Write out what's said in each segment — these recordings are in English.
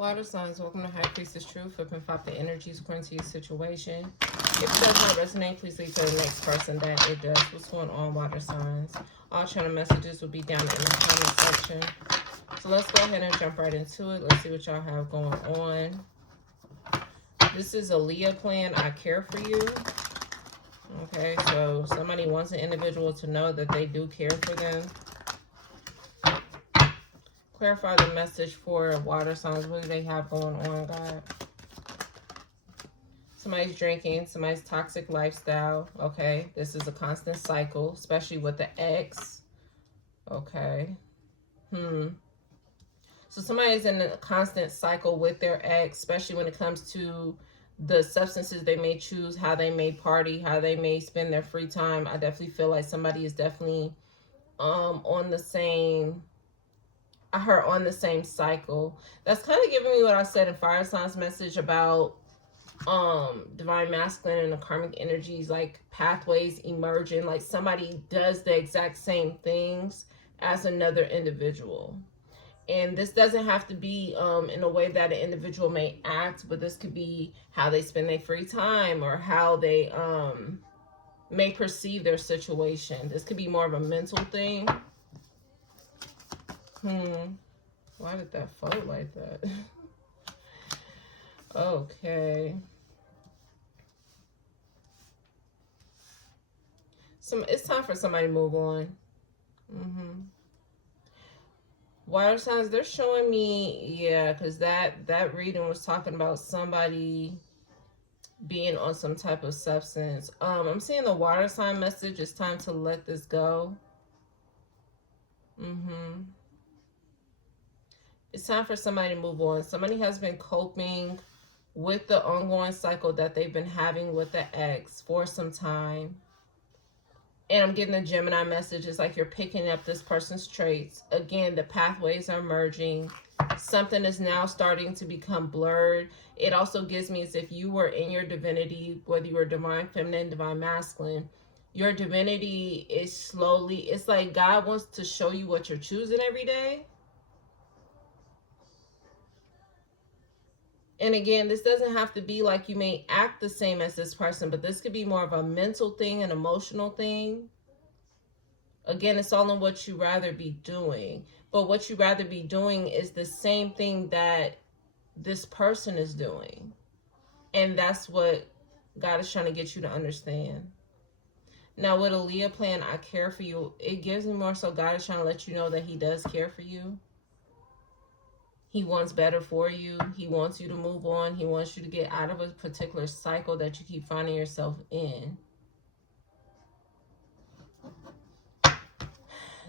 Water signs, welcome to High Priestess Truth. Open 5 the energies according to your situation. If it does not resonate, please leave to the next person that it does. What's going on, water signs? All channel messages will be down in the comment section. So let's go ahead and jump right into it. Let's see what y'all have going on. This is a Leah plan. I care for you. Okay, so somebody wants an individual to know that they do care for them. Clarify the message for water signs. What do they have going on, God? Somebody's drinking. Somebody's toxic lifestyle. Okay. This is a constant cycle, especially with the ex. Okay. So somebody's in a constant cycle with their ex, especially when it comes to the substances they may choose, how they may party, how they may spend their free time. I definitely feel like somebody is definitely on the same... I heard on the same cycle. That's kind of giving me what I said in Fire Signs message about divine masculine and the karmic energies, like pathways emerging, like somebody does the exact same things as another individual. And this doesn't have to be in a way that an individual may act, but this could be how they spend their free time or how they may perceive their situation. This could be more of a mental thing. Why did that float like that? Okay. It's time for somebody to move on. Water signs, they're showing me, yeah, because that reading was talking about somebody being on some type of substance. I'm seeing the water sign message. It's time to let this go. It's time for somebody to move on. Somebody has been coping with the ongoing cycle that they've been having with the ex for some time. And I'm getting the Gemini message. It's like you're picking up this person's traits. Again, the pathways are merging. Something is now starting to become blurred. It also gives me as if you were in your divinity, whether you were divine feminine, divine masculine, your divinity is slowly, it's like God wants to show you what you're choosing every day. And again, this doesn't have to be like you may act the same as this person, but this could be more of a mental thing, an emotional thing. Again, it's all in what you rather be doing. But what you rather be doing is the same thing that this person is doing. And that's what God is trying to get you to understand. Now, with a Leah plan, I care for you. It gives me more so God is trying to let you know that he does care for you. He wants better for you. He wants you to move on. He wants you to get out of a particular cycle that you keep finding yourself in.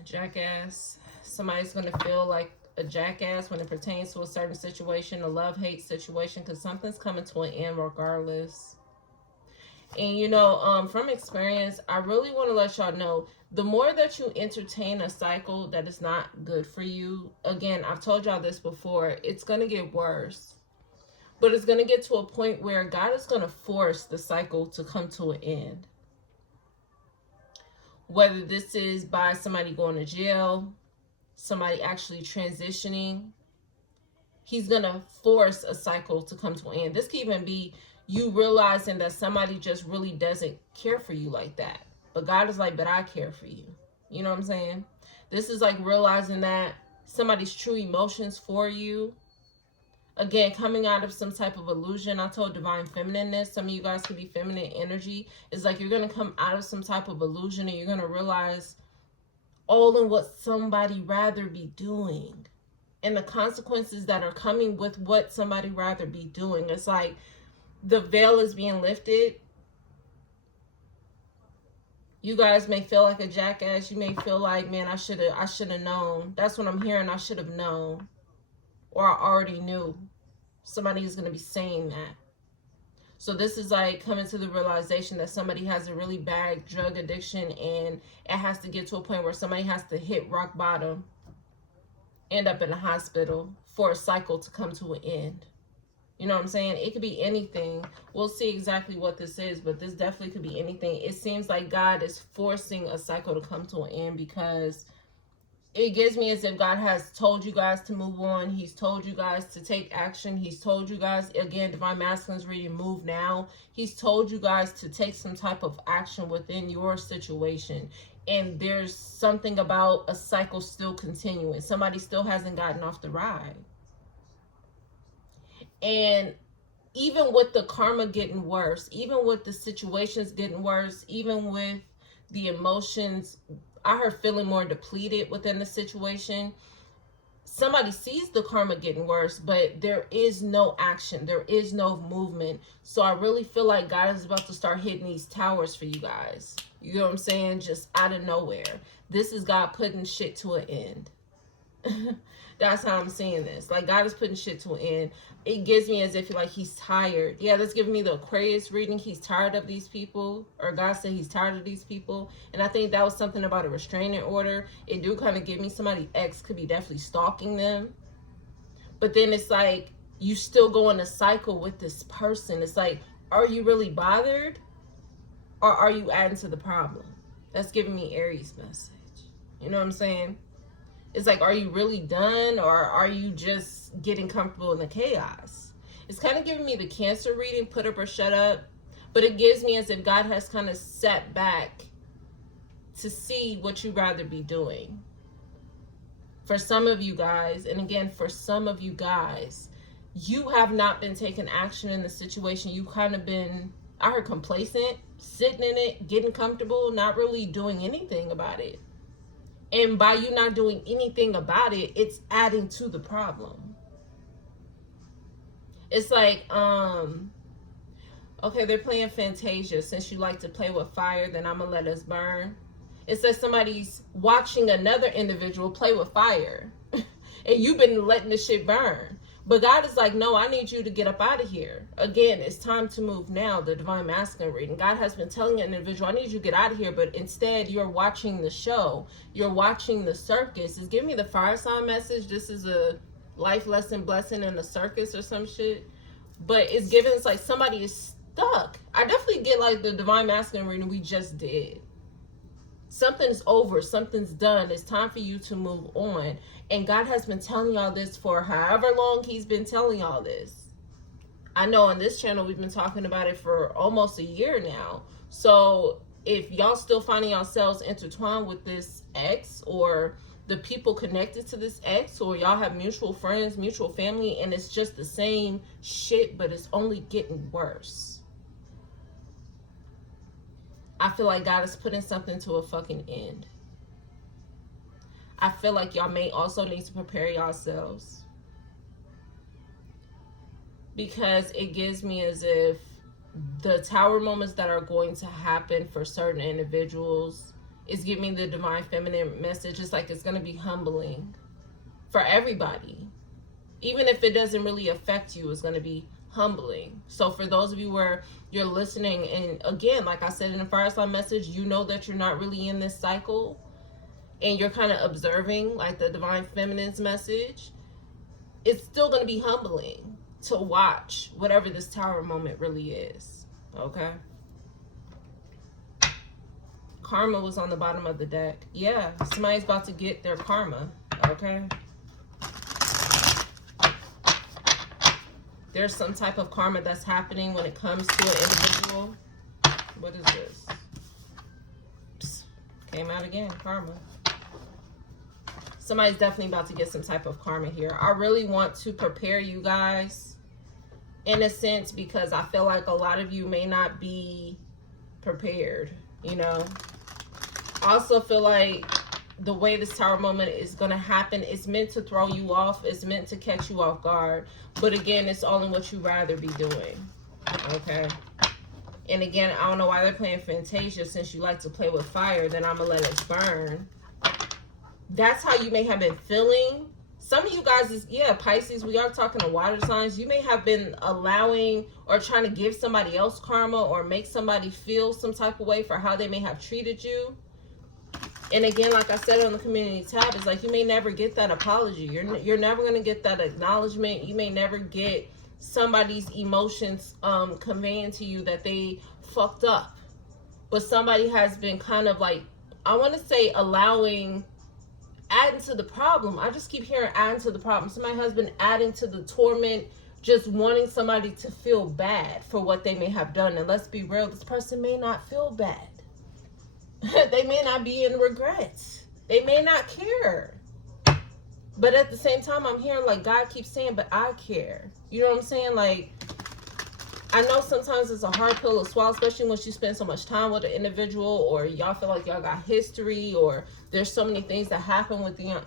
Jackass. Somebody's going to feel like a jackass when it pertains to a certain situation, a love-hate situation, because something's coming to an end regardless. And, you know, from experience, I really want to let y'all know, the more that you entertain a cycle that is not good for you, again, I've told y'all this before, it's going to get worse. But it's going to get to a point where God is going to force the cycle to come to an end. Whether this is by somebody going to jail, somebody actually transitioning, he's going to force a cycle to come to an end. This could even be you realizing that somebody just really doesn't care for you like that. But God is like, but I care for you. You know what I'm saying? This is like realizing that somebody's true emotions for you. Again, coming out of some type of illusion. I told divine feminineness. Some of you guys could be feminine energy. It's like you're going to come out of some type of illusion and you're going to realize all in what somebody rather be doing. And the consequences that are coming with what somebody rather be doing. It's like the veil is being lifted. You guys may feel like a jackass. You may feel like, man, I should have known. That's what I'm hearing. I should have known. Or I already knew. Somebody is going to be saying that. So this is like coming to the realization that somebody has a really bad drug addiction and it has to get to a point where somebody has to hit rock bottom, end up in a hospital for a cycle to come to an end. You know what I'm saying? It could be anything. We'll see exactly what this is, but this definitely could be anything. It seems like God is forcing a cycle to come to an end because it gives me as if God has told you guys to move on. He's told you guys to take action. He's told you guys, again, Divine Masculine's reading, move now. He's told you guys to take some type of action within your situation. And there's something about a cycle still continuing. Somebody still hasn't gotten off the ride. And even with the karma getting worse, even with the situations getting worse, even with the emotions, I heard feeling more depleted within the situation. Somebody sees the karma getting worse, but there is no action. There is no movement. So I really feel like God is about to start hitting these towers for you guys. You know what I'm saying? Just out of nowhere. This is God putting shit to an end. That's how I'm seeing this. Like, God is putting shit to an end. It gives me as if like he's tired. Yeah, that's giving me the Aquarius reading. He's tired of these people, or God said he's tired of these people. And I think that was something about a restraining order. It do kind of give me somebody ex could be definitely stalking them. But then it's like you still go in a cycle with this person. It's like, are you really bothered, or are you adding to the problem? That's giving me Aries message. You know what I'm saying? It's like, are you really done, or are you just getting comfortable in the chaos? It's kind of giving me the Cancer reading, put up or shut up. But it gives me as if God has kind of sat back to see what you'd rather be doing. For some of you guys, and again, for some of you guys, you have not been taking action in the situation. You've kind of been, I heard, complacent, sitting in it, getting comfortable, not really doing anything about it. And by you not doing anything about it, it's adding to the problem. It's like, okay, they're playing Fantasia. Since you like to play with fire, then I'm going to let us burn. It says somebody's watching another individual play with fire. And you've been letting the shit burn. But God is like, no, I need you to get up out of here. Again, it's time to move now, the Divine Masculine reading. God has been telling an individual, I need you to get out of here. But instead, you're watching the show. You're watching the circus. It's giving me the fire sign message. This is a life lesson, blessing in a circus or some shit. But it's giving, it's like somebody is stuck. I definitely get like the Divine Masculine reading we just did. Something's over, something's done. It's time for you to move on. And God has been telling y'all this for however long he's been telling y'all this. I know on this channel we've been talking about it for almost a year now. So if y'all still finding yourselves intertwined with this ex, or the people connected to this ex, or y'all have mutual friends, mutual family, and it's just the same shit, but it's only getting worse. I feel like God is putting something to a fucking end. I feel like y'all may also need to prepare yourselves. Because it gives me as if the tower moments that are going to happen for certain individuals is giving the Divine Feminine message. It's like it's going to be humbling for everybody. Even if it doesn't really affect you, it's going to be humbling. So for those of you where you're listening, and again, like I said in the fire sign message, you know that you're not really in this cycle, and you're kind of observing like the Divine Feminine's message, it's still going to be humbling to watch whatever this tower moment really is. Okay, karma was on the bottom of the deck. Yeah, somebody's about to get their karma. Okay, there's some type of karma that's happening when it comes to an individual. What is this? Psst, came out again, karma. Somebody's definitely about to get some type of karma here. I really want to prepare you guys in a sense, because I feel like a lot of you may not be prepared, you know. I also feel like the way this tower moment is going to happen, it's meant to throw you off. It's meant to catch you off guard. But again, it's all in what you'd rather be doing. Okay. And again, I don't know why they're playing Fantasia. Since you like to play with fire, then I'm going to let it burn. That's how you may have been feeling. Some of you guys is, yeah, Pisces, we are talking to water signs. You may have been allowing or trying to give somebody else karma, or make somebody feel some type of way for how they may have treated you. And again, like I said on the community tab, it's like you may never get that apology. You're never going to get that acknowledgement. You may never get somebody's emotions conveying to you that they fucked up. But somebody has been kind of like, I want to say, allowing adding to the problem. I just keep hearing adding to the problem. Somebody has been adding to the torment, just wanting somebody to feel bad for what they may have done. And let's be real, this person may not feel bad. They may not be in regrets. They may not care. But at the same time, I'm hearing like God keeps saying, but I care. You know what I'm saying? Like, I know sometimes it's a hard pill to swallow, especially when you spend so much time with an individual, or y'all feel like y'all got history, or there's so many things that happen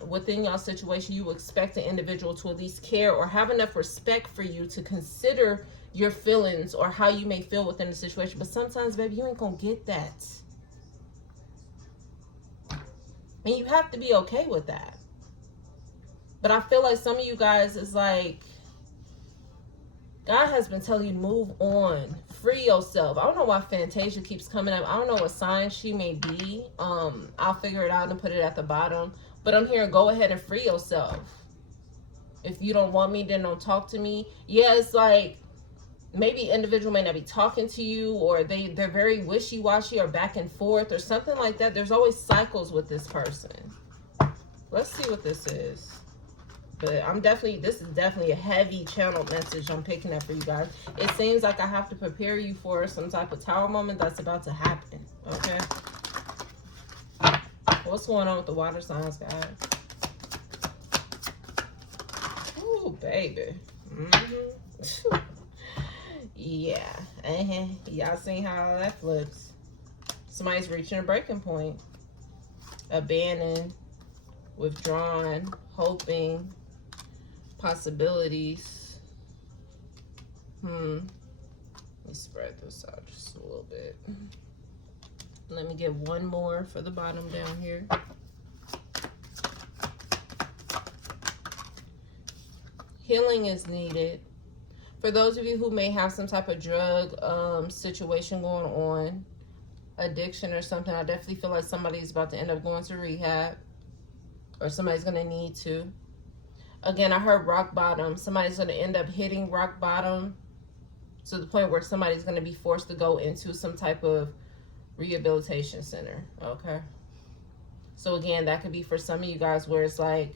within y'all situation. You expect an individual to at least care or have enough respect for you to consider your feelings or how you may feel within the situation. But sometimes, baby, you ain't gonna get that. And you have to be okay with that. But I feel like some of you guys is like, God has been telling you to move on. Free yourself. I don't know why Fantasia keeps coming up. I don't know what sign she may be. I'll figure it out and put it at the bottom. But I'm hearing go ahead and free yourself. If you don't want me, then don't talk to me. Yeah, it's like maybe individual may not be talking to you, or they're very wishy-washy or back and forth or something like that. There's always cycles with this person. Let's see what this is. But this is definitely a heavy channel message I'm picking up for you guys. It seems like I have to prepare you for some type of tower moment that's about to happen. Okay. What's going on with the water signs, guys? Ooh, baby. Mm-hmm. Yeah. Y'all seen how that flips. Somebody's reaching a breaking point. Abandoned. Withdrawn. Hoping. Possibilities. Let me spread this out just a little bit. Let me get one more for the bottom down here. Healing is needed. For those of you who may have some type of drug situation going on, addiction or something, I definitely feel like somebody's about to end up going to rehab, or somebody's going to need to. Again, I heard rock bottom. Somebody's going to end up hitting rock bottom to the point where somebody's going to be forced to go into some type of rehabilitation center. Okay. So again, that could be for some of you guys where it's like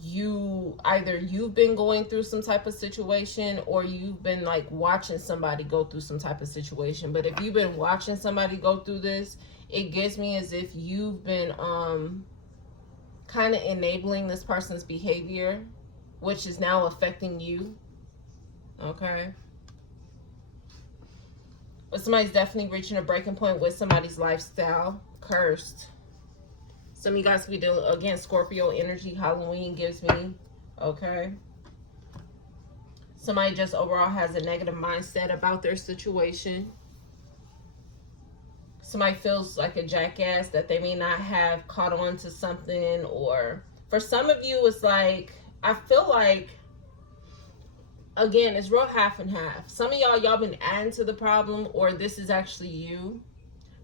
you've been going through some type of situation, or you've been like watching somebody go through some type of situation. But if you've been watching somebody go through this, it gives me as if you've been kind of enabling this person's behavior, which is now affecting you. Okay. But somebody's definitely reaching a breaking point with somebody's lifestyle. Cursed. Some of you guys could be dealing, again, Scorpio energy. Halloween gives me. Okay. Somebody just overall has a negative mindset about their situation. Somebody feels like a jackass that they may not have caught on to something. Or for some of you, it's like, I feel like, again, it's real half and half. Some of y'all been adding to the problem, or this is actually you.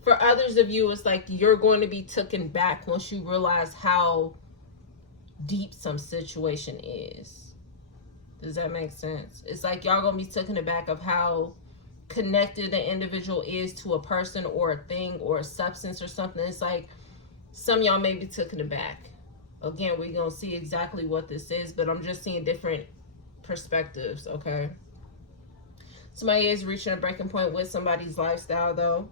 For others of you, it's like you're going to be taken back once you realize how deep some situation is. Does that make sense? It's like y'all going to be taken aback of how connected an individual is to a person or a thing or a substance or something. It's like some of y'all may be taken aback. Again, we're going to see exactly what this is, but I'm just seeing different perspectives, okay? Somebody is reaching a breaking point with somebody's lifestyle, though.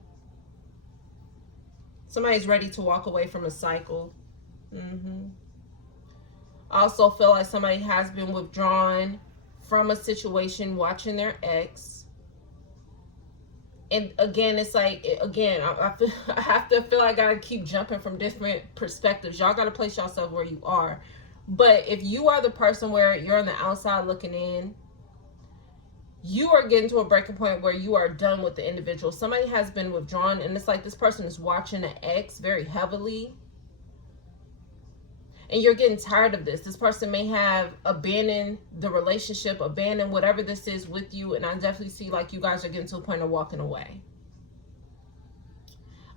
Somebody's ready to walk away from a cycle. I also feel like somebody has been withdrawn from a situation watching their ex. And again, it's like, again, I have to feel like I gotta keep jumping from different perspectives. Y'all gotta place yourself where you are. But if you are the person where you're on the outside looking in, you are getting to a breaking point where you are done with the individual. Somebody has been withdrawn, and it's like this person is watching an ex very heavily. And you're getting tired of this. This person may have abandoned the relationship, abandoned whatever this is with you. And I definitely see like you guys are getting to a point of walking away.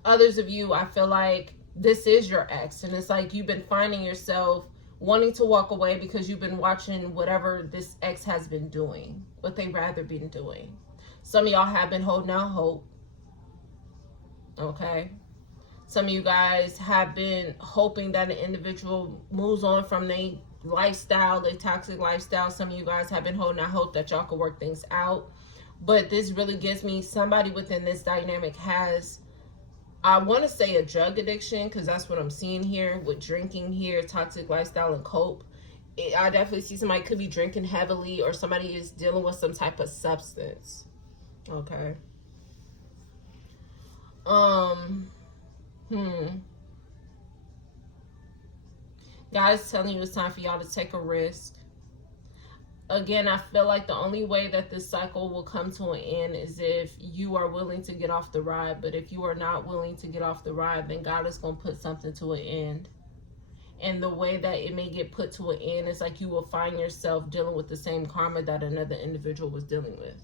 Others of you, I feel like this is your ex. And it's like you've been finding yourself wanting to walk away because you've been watching whatever this ex has been doing, what they'd rather been doing. Some of y'all have been holding out hope. Okay. Some of you guys have been hoping that an individual moves on from their lifestyle, their toxic lifestyle. Some of you guys have been holding out hope that y'all can work things out. But this really gives me somebody within this dynamic has, I want to say, a drug addiction, because that's what I'm seeing here with drinking here, toxic lifestyle and cope. I definitely see somebody could be drinking heavily, or somebody is dealing with some type of substance. Okay. God is telling you it's time for y'all to take a risk. Again, I feel like the only way that this cycle will come to an end is if you are willing to get off the ride. But if you are not willing to get off the ride, then God is going to put something to an end. And the way that it may get put to an end is like you will find yourself dealing with the same karma that another individual was dealing with.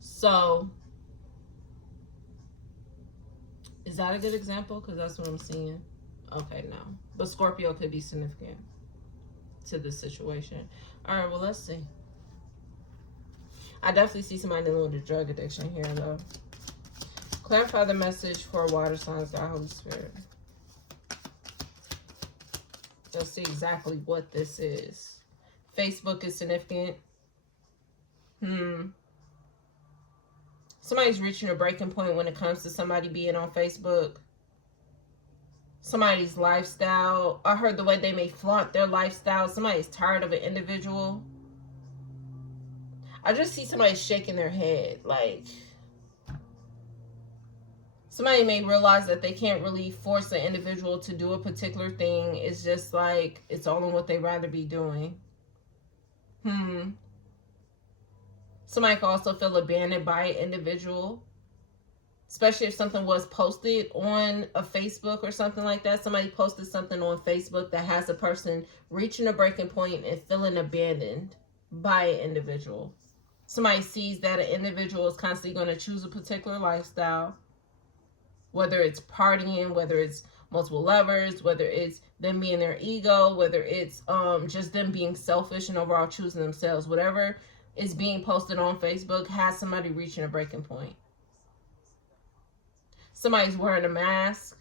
So, is that a good example? Because that's what I'm seeing. Okay, no. But Scorpio could be significant to this situation. All right, well, let's see. I definitely see somebody dealing with a drug addiction here, though. Clarify the message for water signs, God, Holy Spirit. Let's see exactly what this is. Facebook is significant. Somebody's reaching a breaking point when it comes to somebody being on Facebook. Somebody's lifestyle. I heard the way they may flaunt their lifestyle. Somebody's tired of an individual. I just see somebody shaking their head. Like, somebody may realize that they can't really force an individual to do a particular thing. It's just like, it's all in what they'd rather be doing. Somebody can also feel abandoned by an individual. Especially if something was posted on a Facebook or something like that. Somebody posted something on Facebook that has a person reaching a breaking point and feeling abandoned by an individual. Somebody sees that an individual is constantly going to choose a particular lifestyle. Whether it's partying, whether it's multiple lovers, whether it's them being their ego, whether it's just them being selfish and overall choosing themselves. Whatever is being posted on Facebook has somebody reaching a breaking point. Somebody's wearing a mask.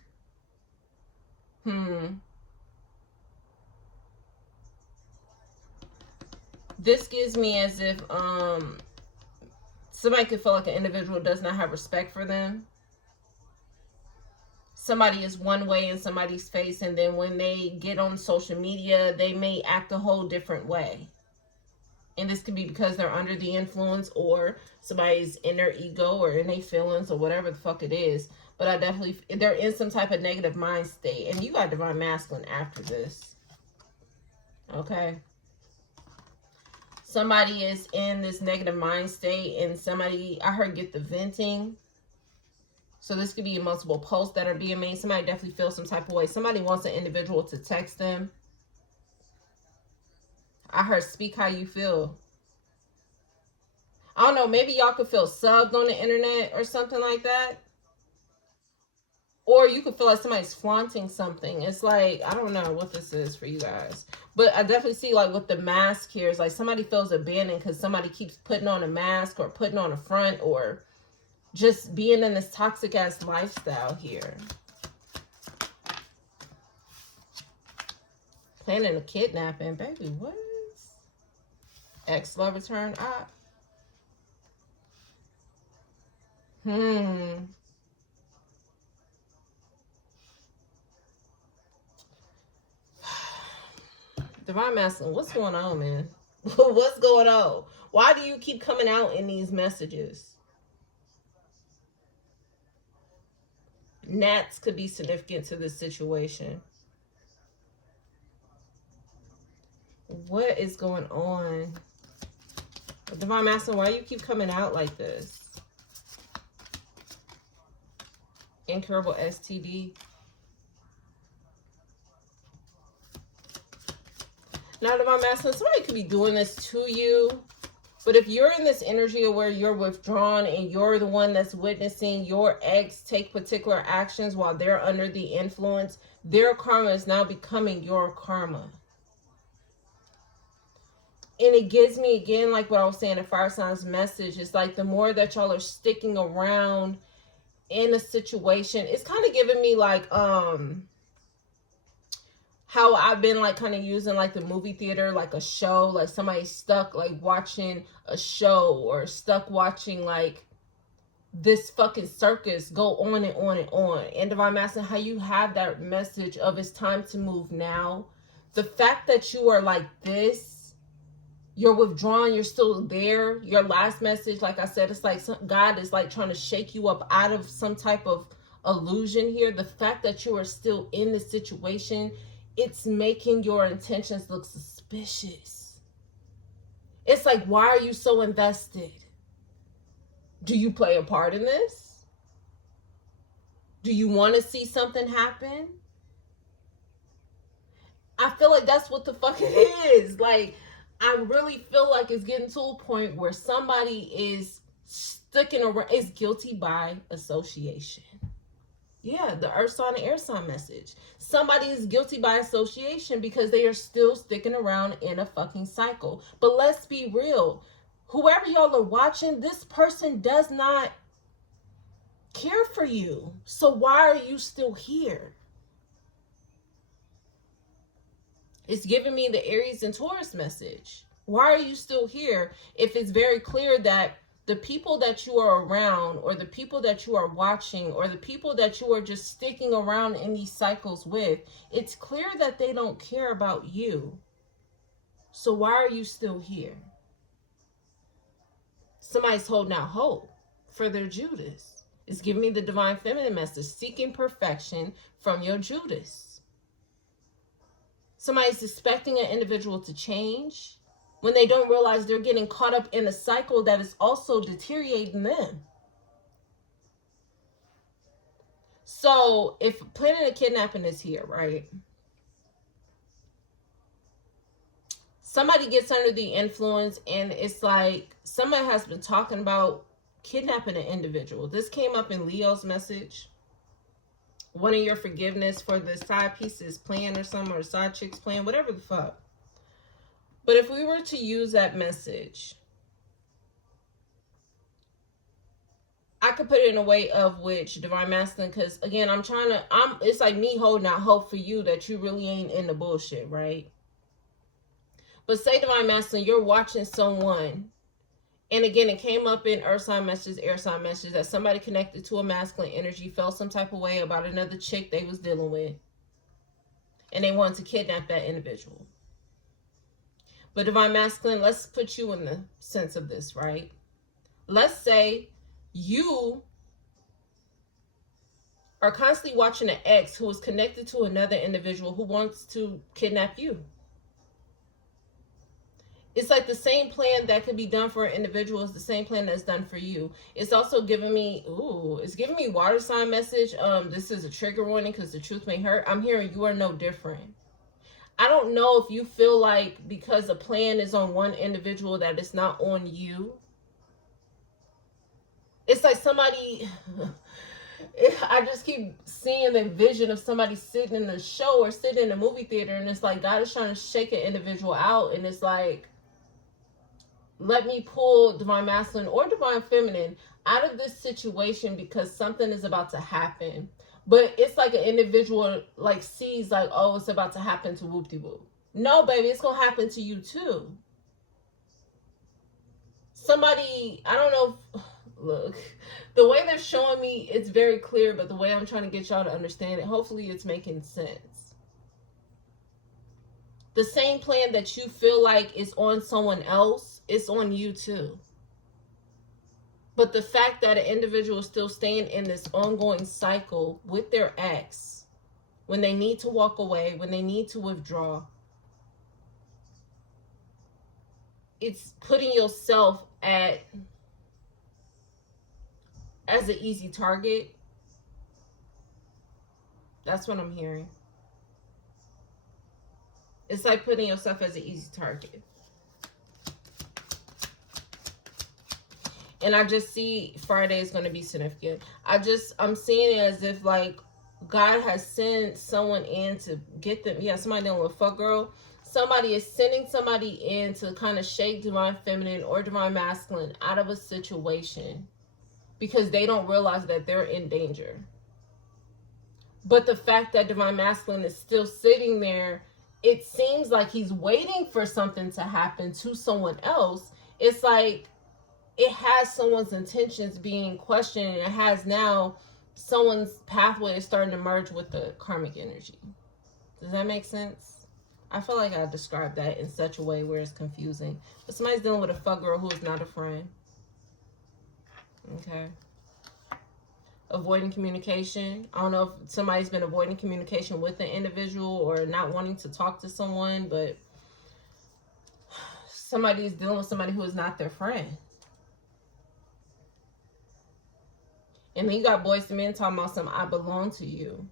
This gives me as if somebody could feel like an individual does not have respect for them. Somebody is one way in somebody's face, and then when they get on social media, they may act a whole different way. And this could be because they're under the influence, or somebody's in their ego or in their feelings or whatever the fuck it is. But I definitely, they're in some type of negative mind state. And you got divine masculine after this. Okay. Somebody is in this negative mind state, and somebody, I heard, get the venting. So this could be multiple posts that are being made. Somebody definitely feels some type of way. Somebody wants an individual to text them. I heard speak how you feel. I don't know, maybe y'all could feel subbed on the internet or something like that. Or you could feel like somebody's flaunting something. It's like, I don't know what this is for you guys. But I definitely see, like, with the mask here, it's like somebody feels abandoned because somebody keeps putting on a mask or putting on a front or just being in this toxic-ass lifestyle here. Planning a kidnapping. Baby, what? Ex-love return up. Divine Masculine, what's going on, man? What's going on? Why do you keep coming out in these messages? Gnats could be significant to this situation. What is going on? Divine Masculine, why do you keep coming out like this? Incurable STD. Now, Divine Masculine, somebody could be doing this to you. But if you're in this energy of where you're withdrawn and you're the one that's witnessing your ex take particular actions while they're under the influence, their karma is now becoming your karma. And it gives me, again, like what I was saying in Fire Signs message, it's like the more that y'all are sticking around in a situation. It's kind of giving me like how I've been like kind of using like the movie theater, like a show, like somebody stuck like watching a show or stuck watching like this fucking circus go on and on and on. And Divine Masculine, how you have that message of it's time to move now. The fact that you are like this, you're withdrawn, you're still there. Your last message, like I said, it's like God is like trying to shake you up out of some type of illusion here. The fact that you are still in the situation, it's making your intentions look suspicious. It's like, why are you so invested? Do you play a part in this? Do you want to see something happen? I feel like that's what the fuck it is. Like, I really feel like it's getting to a point where somebody is sticking around, is guilty by association. Yeah, the earth sign and air sign message. Somebody is guilty by association because they are still sticking around in a fucking cycle. But let's be real. Whoever y'all are watching, this person does not care for you. So why are you still here? It's giving me the Aries and Taurus message. Why are you still here if it's very clear that the people that you are around, or the people that you are watching, or the people that you are just sticking around in these cycles with, it's clear that they don't care about you. So why are you still here? Somebody's holding out hope for their Judas. It's giving me the Divine Feminine message, seeking perfection from your Judas. Somebody's expecting an individual to change when they don't realize they're getting caught up in a cycle that is also deteriorating them. So if planning a kidnapping is here, right? Somebody gets under the influence and it's like somebody has been talking about kidnapping an individual. This came up in Leo's message. One of your forgiveness for the side pieces plan or something, or side chicks plan, whatever the fuck. But if we were to use that message, I could put it in a way of which Divine Masculine, because again, it's like me holding out hope for you that you really ain't in the bullshit, right? But say Divine Masculine, you're watching someone, and again, it came up in earth sign messages, air sign messages, that somebody connected to a masculine energy felt some type of way about another chick they was dealing with, and they wanted to kidnap that individual. But Divine Masculine, let's put you in the sense of this, right? Let's say you are constantly watching an ex who is connected to another individual who wants to kidnap you. It's like the same plan that could be done for an individual is the same plan that's done for you. It's also giving me, it's giving me water sign message. This is a trigger warning because the truth may hurt. I'm hearing you are no different. I don't know if you feel like because the plan is on one individual that it's not on you. It's like somebody, I just keep seeing the vision of somebody sitting in a show or sitting in a movie theater, and it's like God is trying to shake an individual out, and it's like, let me pull Divine Masculine or Divine Feminine out of this situation because something is about to happen. But it's like an individual like sees like, oh, it's about to happen to whoop-de-whoop. No, baby, it's going to happen to you too. Somebody, I don't know if, look, the way they're showing me, it's very clear, but the way I'm trying to get y'all to understand it, hopefully it's making sense. The same plan that you feel like is on someone else, it's on you too. But the fact that an individual is still staying in this ongoing cycle with their ex, when they need to walk away, when they need to withdraw, it's putting yourself as an easy target. That's what I'm hearing. It's like putting yourself as an easy target. And I just see Friday is going to be significant. I'm seeing it as if like God has sent someone in to get them. Yeah, somebody dealing with fuck girl. Somebody is sending somebody in to kind of shake Divine Feminine or Divine Masculine out of a situation. because they don't realize that they're in danger. But the fact that divine masculine is still sitting there, it seems like he's waiting for something to happen to someone else. It's like it has someone's intentions being questioned, and it has now someone's pathway is starting to merge with the karmic energy. Does that make sense? I feel like I described that in such a way where it's confusing. But somebody's dealing with a fuck girl who is not a friend. Okay. Avoiding communication. I don't know if somebody's been avoiding communication with an individual or not wanting to talk to someone, but somebody's dealing with somebody who is not their friend. And then you got boys to men talking about something, I belong to you.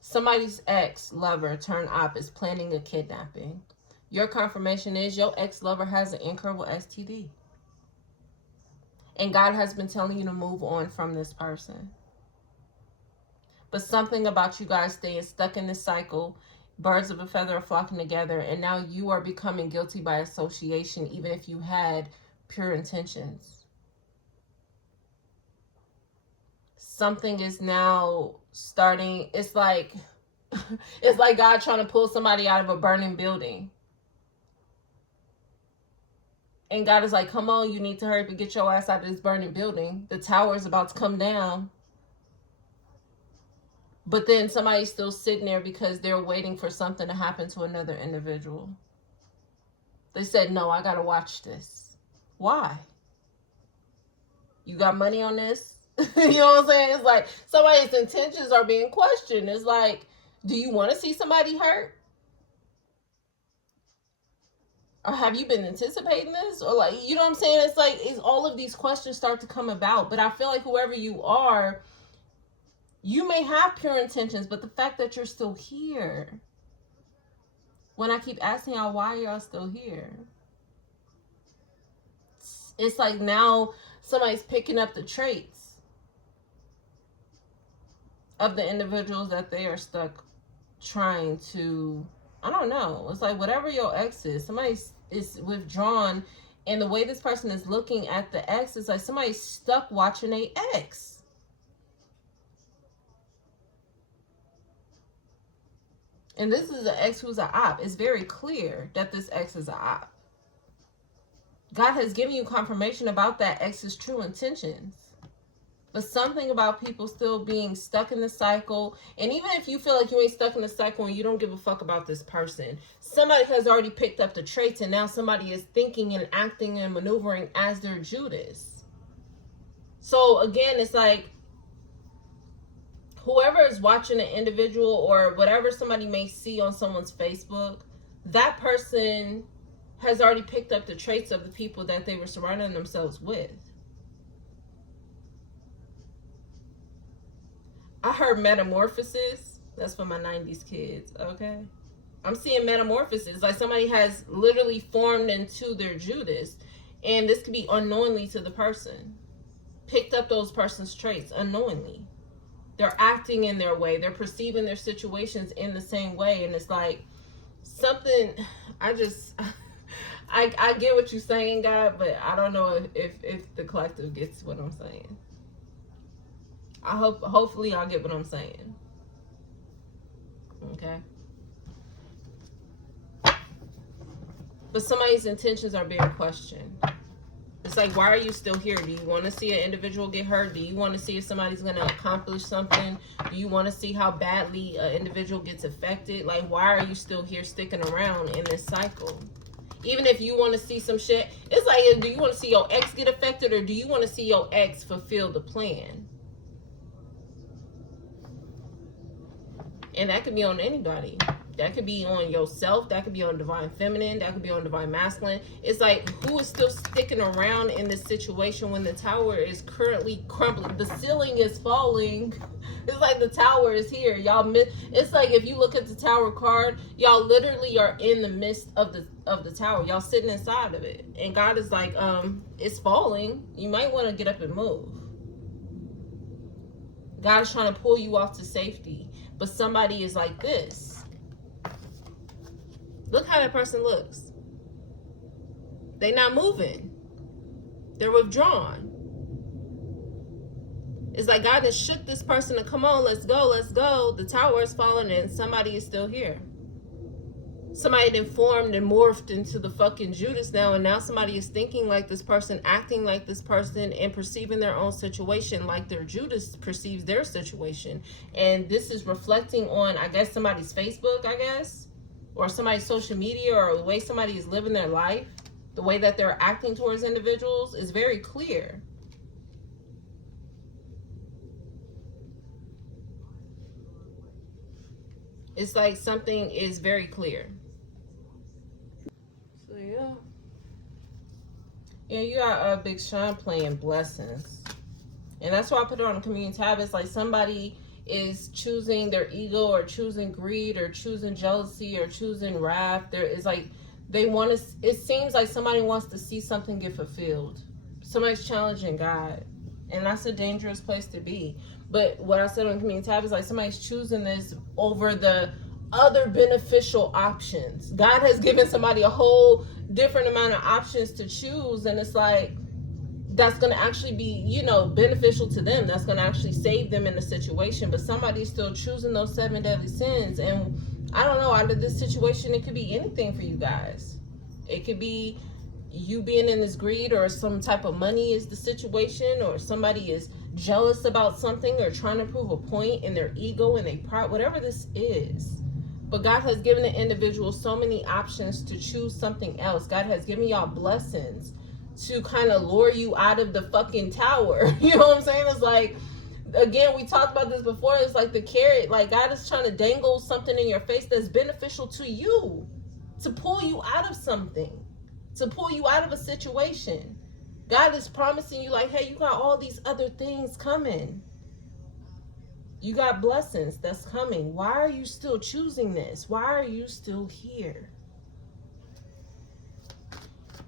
Somebody's ex-lover turned op is planning a kidnapping. Your confirmation is your ex-lover has an incurable STD. And God has been telling you to move on from this person. But something about you guys staying stuck in this cycle, birds of a feather are flocking together, and now you are becoming guilty by association, even if you had pure intentions. Something is now starting, it's like God trying to pull somebody out of a burning building. And God is like, come on, you need to hurry up and get your ass out of this burning building. The tower is about to come down. But then somebody's still sitting there because they're waiting for something to happen to another individual. They said, no, I got to watch this. Why? You got money on this? You know what I'm saying? It's like somebody's intentions are being questioned. It's like, do you want to see somebody hurt? Or have you been anticipating this? Or like, you know what I'm saying? It's like all of these questions start to come about. But I feel like whoever you are, you may have pure intentions, but the fact that you're still here. When I keep asking y'all, why are y'all still here? It's like now somebody's picking up the traits of the individuals that they are stuck trying to, I don't know. It's like whatever your ex is, somebody is withdrawn, and the way this person is looking at the ex is like somebody's stuck watching a ex. And this is an ex who's an op. It's very clear that this ex is an op. God has given you confirmation about that ex's true intentions. But something about people still being stuck in the cycle, and even if you feel like you ain't stuck in the cycle and you don't give a fuck about this person, somebody has already picked up the traits, and now somebody is thinking and acting and maneuvering as their Judas. So again, it's like whoever is watching an individual or whatever somebody may see on someone's Facebook, that person has already picked up the traits of the people that they were surrounding themselves with. I heard metamorphosis. That's for my 90s kids, okay? I'm seeing metamorphosis. Like somebody has literally formed into their Judas. And this could be unknowingly to the person. Picked up those person's traits unknowingly. They're acting in their way. They're perceiving their situations in the same way. And it's like something, I get what you're saying, God, but I don't know if the collective gets what I'm saying. Hopefully y'all get what I'm saying. Okay. But somebody's intentions are being questioned. It's like, why are you still here? Do you want to see an individual get hurt? Do you want to see if somebody's going to accomplish something? Do you want to see how badly an individual gets affected? Like, why are you still here sticking around in this cycle? Even if you want to see some shit, it's like, do you want to see your ex get affected, or do you want to see your ex fulfill the plan? And that could be on anybody. That could be on yourself. That could be on divine feminine. That could be on divine masculine. It's like, who is still sticking around in this situation when the tower is currently crumbling? The ceiling is falling. It's like the tower is here. Y'all, it's like if you look at the tower card, y'all literally are in the midst of the tower. Y'all sitting inside of it. And God is like, it's falling. You might want to get up and move. God is trying to pull you off to safety. But somebody is like this. Look how that person looks. They not moving. They're withdrawn. It's like God has shook this person to come on, let's go, let's go. The tower is falling and somebody is still here. Somebody then formed and morphed into the fucking Judas now, and now somebody is thinking like this person, acting like this person, and perceiving their own situation like their Judas perceives their situation. And this is reflecting on, I guess, somebody's Facebook, I guess, or somebody's social media, or the way somebody is living their life, the way that they're acting towards individuals is very clear. It's like something is very clear. So yeah. Yeah, you got Big Sean playing blessings. And that's why I put it on the community tab. It's like somebody is choosing their ego, or choosing greed, or choosing jealousy, or choosing wrath. There is like, they want to, it seems like somebody wants to see something get fulfilled. Somebody's challenging God. And that's a dangerous place to be. But what I said on the community tab is like somebody's choosing this over the other beneficial options. God has given somebody a whole different amount of options to choose. And it's like, that's going to actually be, you know, beneficial to them. That's going to actually save them in the situation. But somebody's still choosing those 7 deadly sins. And I don't know, out of this situation, it could be anything for you guys. It could be you being in this greed, or some type of money is the situation, or somebody is jealous about something, or trying to prove a point in their ego and their pride, whatever this is. But God has given the individual so many options to choose something else. God has given y'all blessings to kind of lure you out of the fucking tower. You know what I'm saying? It's like, again, we talked about this before. It's like the carrot. Like God is trying to dangle something in your face that's beneficial to you, to pull you out of something, to pull you out of a situation. God is promising you like, hey, you got all these other things coming. You got blessings that's coming. Why are you still choosing this? Why are you still here?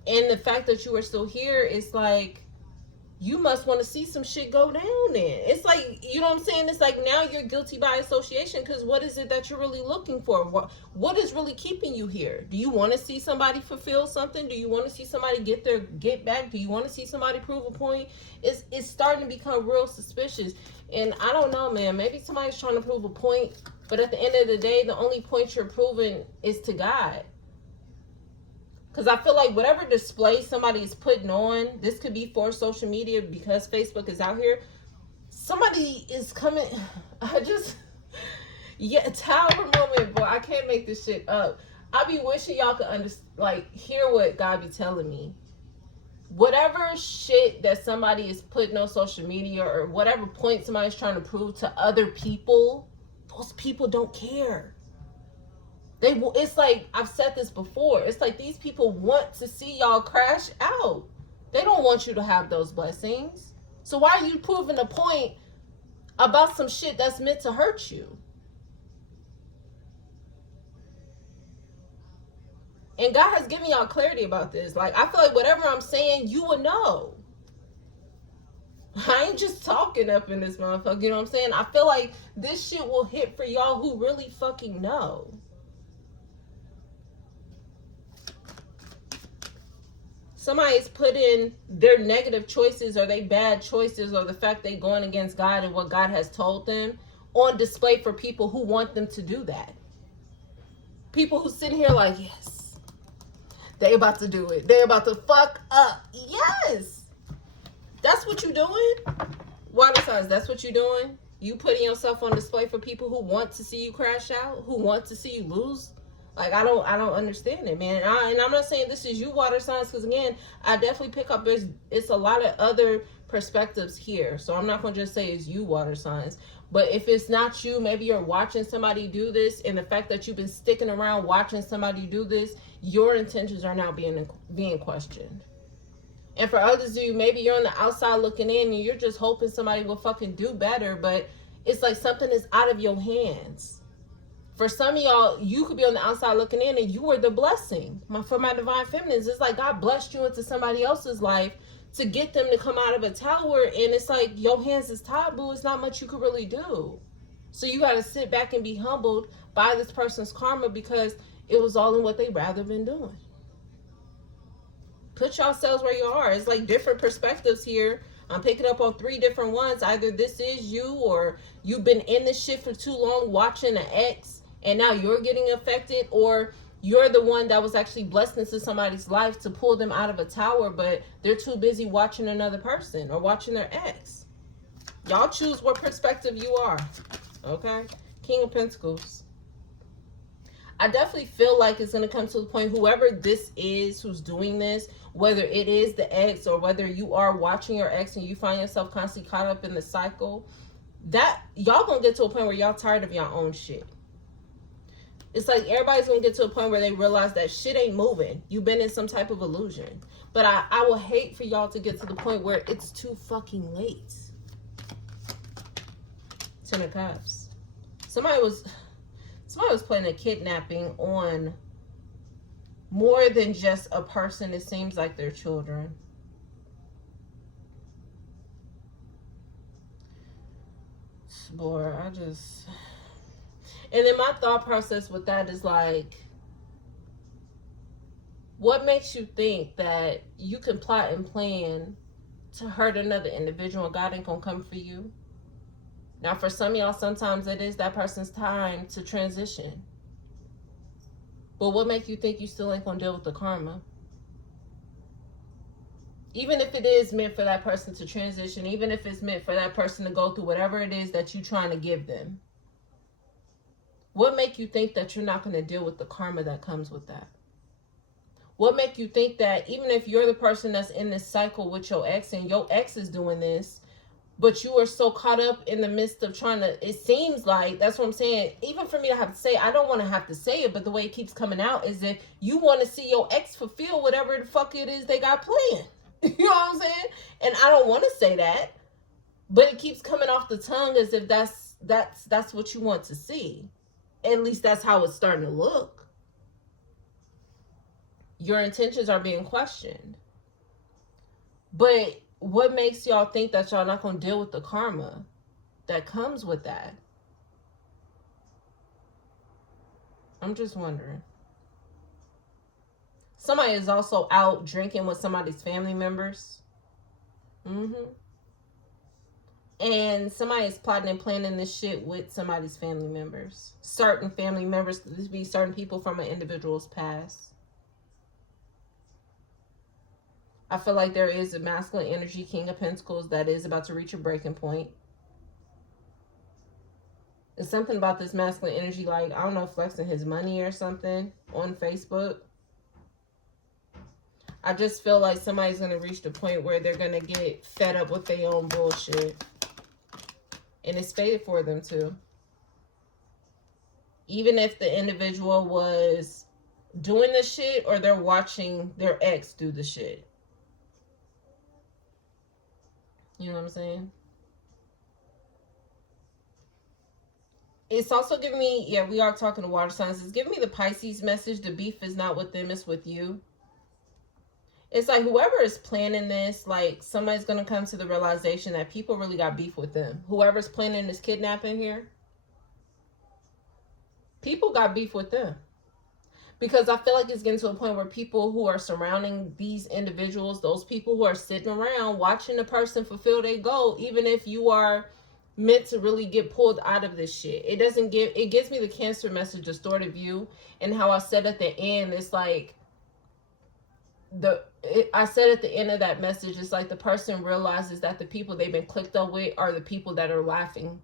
And the fact that you are still here is like, you must want to see some shit go down then. It's like, you know what I'm saying? It's like now you're guilty by association, because what is it that you're really looking for? What is really keeping you here? Do you want to see somebody fulfill something? Do you want to see somebody get back? Do you want to see somebody prove a point? It's starting to become real suspicious. And I don't know, man. Maybe somebody's trying to prove a point, but at the end of the day, the only point you're proving is to God. Because I feel like whatever display somebody is putting on, this could be for social media because Facebook is out here. Somebody is coming. Tower moment, boy. I can't make this shit up. I be wishing y'all could hear what God be telling me. Whatever shit that somebody is putting on social media, or whatever point somebody's trying to prove to other people, those people don't care. It's like, I've said this before, it's like these people want to see y'all crash out. They don't want you to have those blessings. So why are you proving a point about some shit that's meant to hurt you? And God has given y'all clarity about this. Like, I feel like whatever I'm saying, you will know. I ain't just talking up in this motherfucker, you know what I'm saying? I feel like this shit will hit for y'all who really fucking know. Somebody's put in their negative choices, or they bad choices, or the fact they going against God and what God has told them on display for people who want them to do that. People who sit here like, yes, they about to do it. They about to fuck up. Yes. That's what you doing. Water signs, that's what you doing. You putting yourself on display for people who want to see you crash out, who want to see you lose. Like, I don't understand it, man. And I'm not saying this is you, water signs, because again, I definitely pick up, it's a lot of other perspectives here. So I'm not going to just say it's you, water signs. But if it's not you, maybe you're watching somebody do this, and the fact that you've been sticking around watching somebody do this, your intentions are now being questioned. And for others of you, maybe you're on the outside looking in, and you're just hoping somebody will fucking do better, but it's like something is out of your hands. For some of y'all, you could be on the outside looking in, and you were the blessing. For my divine feminines, it's like God blessed you into somebody else's life to get them to come out of a tower, and it's like your hands is tied, boo. It's not much you could really do. So you got to sit back and be humbled by this person's karma, because it was all in what they rather been doing. Put yourselves where you are. It's like different perspectives here. I'm picking up on 3 different ones. Either this is you, or you've been in this shit for too long watching an ex and now you're getting affected, or you're the one that was actually blessed into somebody's life to pull them out of a tower, but they're too busy watching another person or watching their ex. Y'all choose what perspective you are. Okay? King of Pentacles. I definitely feel like it's going to come to the point, whoever this is who's doing this, whether it is the ex or whether you are watching your ex and you find yourself constantly caught up in the cycle, that y'all going to get to a point where y'all tired of your own shit. It's like everybody's going to get to a point where they realize that shit ain't moving. You've been in some type of illusion. But I will hate for y'all to get to the point where it's too fucking late. 10 of Cups. Somebody was planning a kidnapping on more than just a person. It seems like they're children. Boy, and then my thought process with that is like, what makes you think that you can plot and plan to hurt another individual and God ain't gonna come for you? Now, for some of y'all, sometimes it is that person's time to transition. But what makes you think you still ain't gonna deal with the karma? Even if it is meant for that person to transition, even if it's meant for that person to go through whatever it is that you're trying to give them, what make you think that you're not going to deal with the karma that comes with that? What make you think that even if you're the person that's in this cycle with your ex and your ex is doing this, but you are so caught up in the midst of trying to, it seems like, that's what I'm saying, even for me to have to say, I don't want to have to say it, but the way it keeps coming out is that you want to see your ex fulfill whatever the fuck it is they got planned. You know what I'm saying? And I don't want to say that, but it keeps coming off the tongue as if that's what you want to see. At least that's how it's starting to look. Your intentions are being questioned. But what makes y'all think that y'all not going to deal with the karma that comes with that? I'm just wondering. Somebody is also out drinking with somebody's family members. And somebody is plotting and planning this shit with somebody's family members. Certain family members, this be certain people from an individual's past. I feel like there is a masculine energy, King of Pentacles, that is about to reach a breaking point. It's something about this masculine energy, like, I don't know, flexing his money or something on Facebook. I just feel like somebody's going to reach the point where they're going to get fed up with their own bullshit. And it's fated for them to. Even if the individual was doing the shit or they're watching their ex do the shit. You know what I'm saying? It's also giving me, yeah, we are talking to water signs. It's giving me the Pisces message. The beef is not with them, it's with you. It's like whoever is planning this, like somebody's going to come to the realization that people really got beef with them. Whoever's planning this kidnapping here, people got beef with them. Because I feel like it's getting to a point where people who are surrounding these individuals, those people who are sitting around watching the person fulfill their goal, even if you are meant to really get pulled out of this shit. It gives me the Cancer message, distorted view, and how I said at the end, it's like, I said at the end of that message, it's like the person realizes that the people they've been clicked up with are the people that are laughing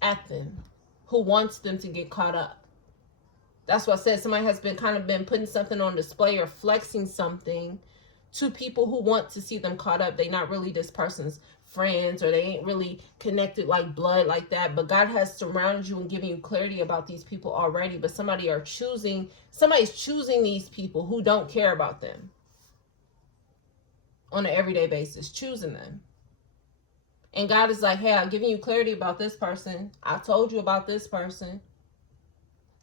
at them, who wants them to get caught up. That's what I said. Somebody has been putting something on display or flexing something to people who want to see them caught up. They're not really this person's friends, or they ain't really connected like blood like that. But God has surrounded you and given you clarity about these people already. But somebody's choosing these people who don't care about them on an everyday basis, choosing them. And God is like, hey, I've given you clarity about this person. I told you about this person.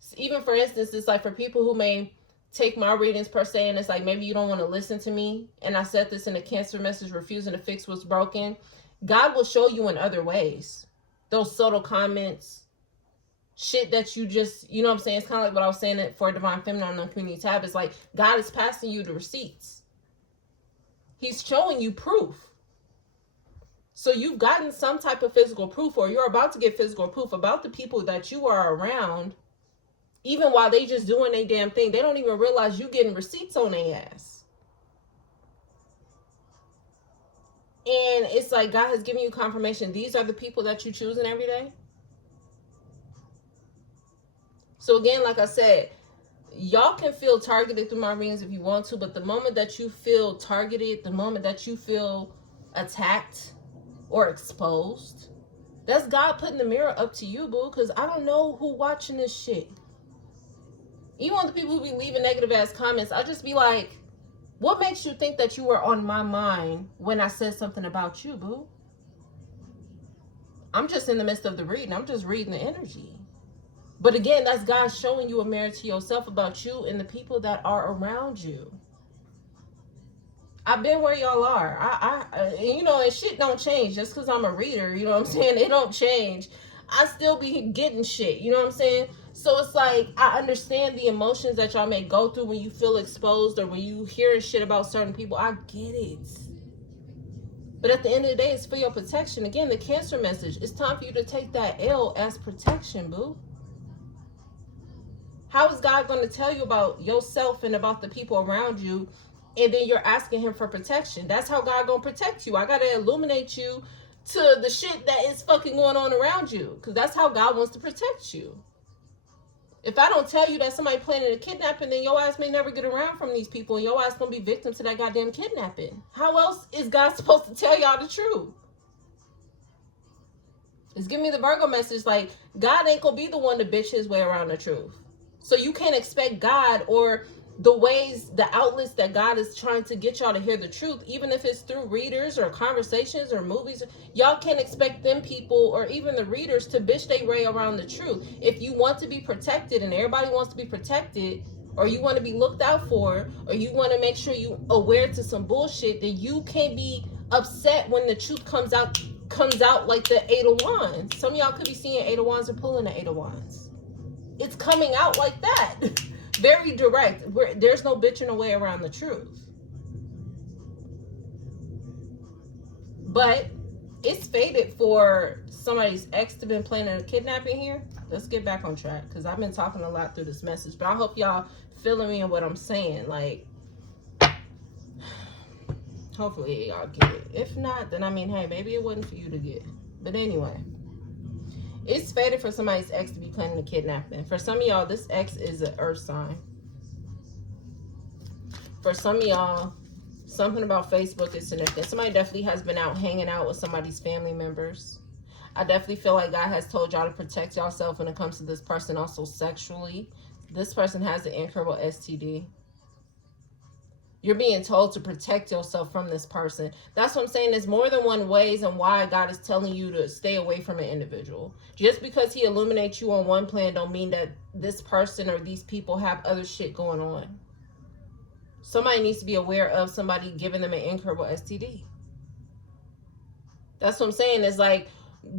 So even for instance, it's like for people who may take my readings per se, and it's like, maybe you don't want to listen to me. And I said this in a Cancer message, refusing to fix what's broken. God will show you in other ways. Those subtle comments, shit that you just, you know what I'm saying? It's kind of like what I was saying for Divine Feminine on the Community tab. It's like God is passing you the receipts. He's showing you proof. So you've gotten some type of physical proof, or you're about to get physical proof about the people that you are around, even while they just doing their damn thing. They don't even realize you getting receipts on their ass. And it's like God has given you confirmation. These are the people that you're choosing every day. So again, like I said, y'all can feel targeted through my readings if you want to, but the moment that you feel targeted, the moment that you feel attacked or exposed, that's God putting the mirror up to you, boo, because I don't know who watching this shit. Even the people who be leaving negative ass comments, I just be like, what makes you think that you were on my mind when I said something about you, boo? I'm just in the midst of the reading. I'm just reading the energy. But again, that's God showing you a mirror to yourself about you and the people that are around you. I've been where y'all are. And shit don't change just because I'm a reader. You know what I'm saying? It don't change. I still be getting shit. You know what I'm saying? So it's like, I understand the emotions that y'all may go through when you feel exposed or when you hear shit about certain people. I get it. But at the end of the day, it's for your protection. Again, the Cancer message. It's time for you to take that L as protection, boo. How is God going to tell you about yourself and about the people around you, and then you're asking him for protection? That's how God going to protect you. I got to illuminate you to the shit that is fucking going on around you, because that's how God wants to protect you. If I don't tell you that somebody planning a kidnapping, then your ass may never get around from these people, and your ass going to be victim to that goddamn kidnapping. How else is God supposed to tell y'all the truth? It's giving me the Virgo message, like, God ain't going to be the one to bitch his way around the truth. So you can't expect God, or the ways, the outlets that God is trying to get y'all to hear the truth, even if it's through readers or conversations or movies, y'all can't expect them people or even the readers to bitch they way around the truth. If you want to be protected, and everybody wants to be protected, or you want to be looked out for, or you want to make sure you aware to some bullshit, then you can't be upset when the truth comes out like the Eight of Wands. Some of y'all could be seeing Eight of Wands or pulling the Eight of Wands. It's coming out like that. Very direct. There's no bitching away around the truth. But it's fated for somebody's ex to been planning a kidnapping here. Let's get back on track, because I've been talking a lot through this message. But I hope y'all feeling me and what I'm saying. Like, hopefully y'all get it. If not, then I mean, hey, maybe it wasn't for you to get. But anyway. It's fated for somebody's ex to be planning a kidnapping. For some of y'all, this ex is an earth sign. For some of y'all, something about Facebook is significant. Somebody definitely has been out hanging out with somebody's family members. I definitely feel like God has told y'all to protect yourself when it comes to this person, also sexually. This person has an incurable STD. You're being told to protect yourself from this person. That's what I'm saying. There's more than one ways and why God is telling you to stay away from an individual. Just because he illuminates you on one plan don't mean that this person or these people have other shit going on. Somebody needs to be aware of somebody giving them an incurable STD. That's what I'm saying. It's like,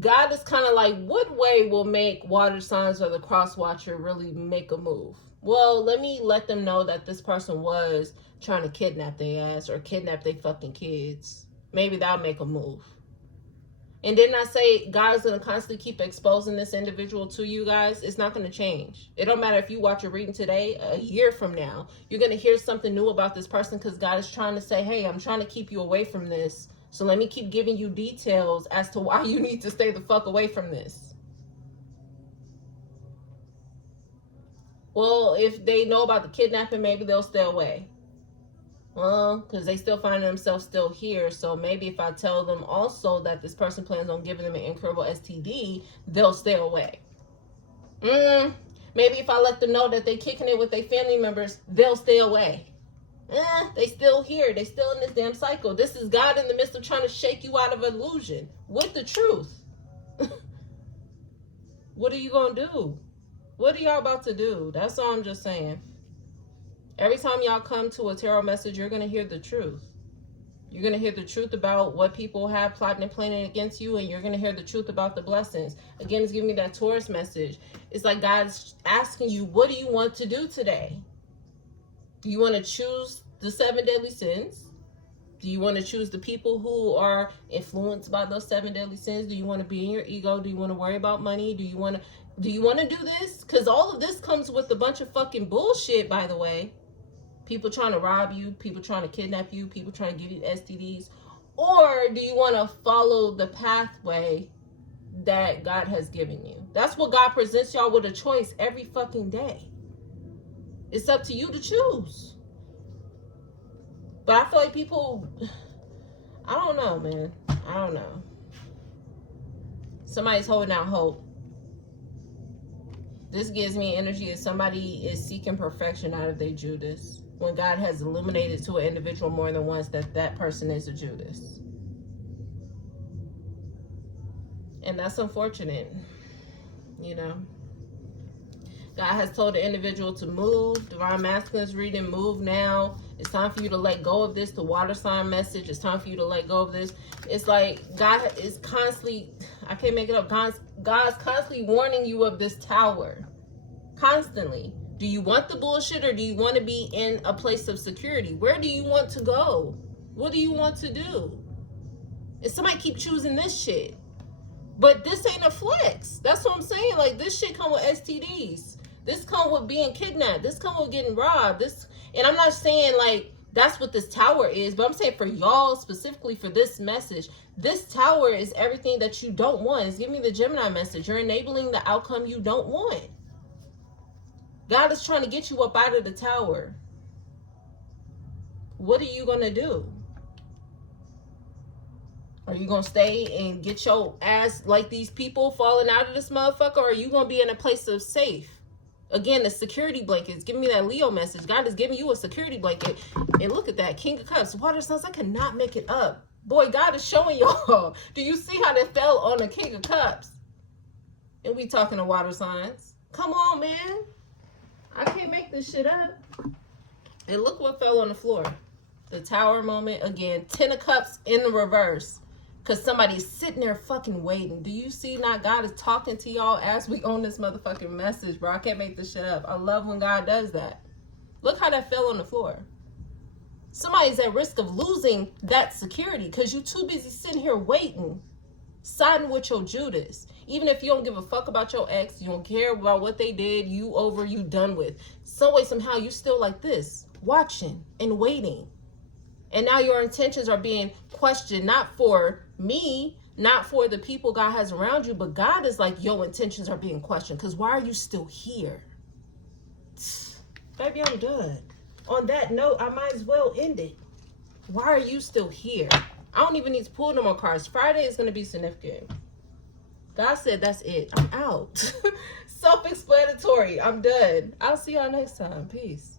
God is kind of like, what way will make water signs or the cross watcher really make a move? Well, let them know that this person was trying to kidnap their ass or kidnap their fucking kids. Maybe that'll make a move. And didn't I say God is going to constantly keep exposing this individual to you guys? It's not going to change. It don't matter if you watch a reading today, a year from now, you're going to hear something new about this person, because God is trying to say, hey, I'm trying to keep you away from this. So let me keep giving you details as to why you need to stay the fuck away from this. Well, if they know about the kidnapping, maybe they'll stay away. Well, because they still find themselves still here. So maybe if I tell them also that this person plans on giving them an incurable STD, they'll stay away. Maybe if I let them know that they kicking it with their family members, they'll stay away. They still here. They still in this damn cycle. This is God in the midst of trying to shake you out of illusion with the truth. What are you going to do? What are y'all about to do? That's all I'm just saying. Every time y'all come to a tarot message, you're going to hear the truth. You're going to hear the truth about what people have plotting and planning against you, and you're going to hear the truth about the blessings. Again, it's giving me that Taurus message. It's like God's asking you, what do you want to do today? Do you want to choose the 7 deadly sins? Do you want to choose the people who are influenced by those 7 deadly sins? Do you want to be in your ego? Do you want to worry about money? Do you want to do this? Because all of this comes with a bunch of fucking bullshit, by the way. People trying to rob you, people trying to kidnap you, people trying to give you STDs. Or do you want to follow the pathway that God has given you? That's what God presents y'all with, a choice every fucking day. It's up to you to choose. But I feel like people, I don't know, man. I don't know. Somebody's holding out hope. This gives me energy as somebody is seeking perfection out of their Judas, when God has illuminated to an individual more than once that that person is a Judas. And that's unfortunate, you know. God has told the individual to move. Divine Masculine is reading, move now. It's time for you to let go of this. The water sign message, it's time for you to let go of this. It's like God is constantly, I can't make it up, God's constantly warning you of this tower. Constantly. Do you want the bullshit, or do you want to be in a place of security? Where do you want to go? What do you want to do? If somebody keep choosing this shit. But this ain't a flex. That's what I'm saying. Like, this shit come with STDs. This come with being kidnapped. This come with getting robbed. This, and I'm not saying like that's what this tower is, but I'm saying for y'all specifically for this message, this tower is everything that you don't want. It's giving me the Gemini message. You're enabling the outcome you don't want. God is trying to get you up out of the tower. What are you gonna do? Are you gonna stay and get your ass like these people falling out of this motherfucker? Or are you gonna be in a place of safe? Again, the security blanket is giving me that Leo message. God is giving you a security blanket. And look at that, King of Cups, water signs. I cannot make it up. Boy, God is showing y'all. Do you see how that fell on the King of Cups? And we talking to water signs. Come on, man. I can't make this shit up. And look what fell on the floor. The tower moment again. 10 of Cups in the reverse. Because somebody's sitting there fucking waiting. Do you see now God is talking to y'all as we own this motherfucking message, bro? I can't make this shit up. I love when God does that. Look how that fell on the floor. Somebody's at risk of losing that security because you're too busy sitting here waiting, siding with your Judas. Even if you don't give a fuck about your ex, you don't care about what they did, you over, you done with. Some way, somehow, you still like this, watching and waiting. And now your intentions are being questioned, not for me, not for the people God has around you, but God is like, your intentions are being questioned. Because why are you still here? Baby, I'm done. On that note, I might as well end it. Why are you still here? I don't even need to pull no more cards. Friday is going to be significant. God said, that's it. I'm out. Self-explanatory. I'm done. I'll see y'all next time. Peace.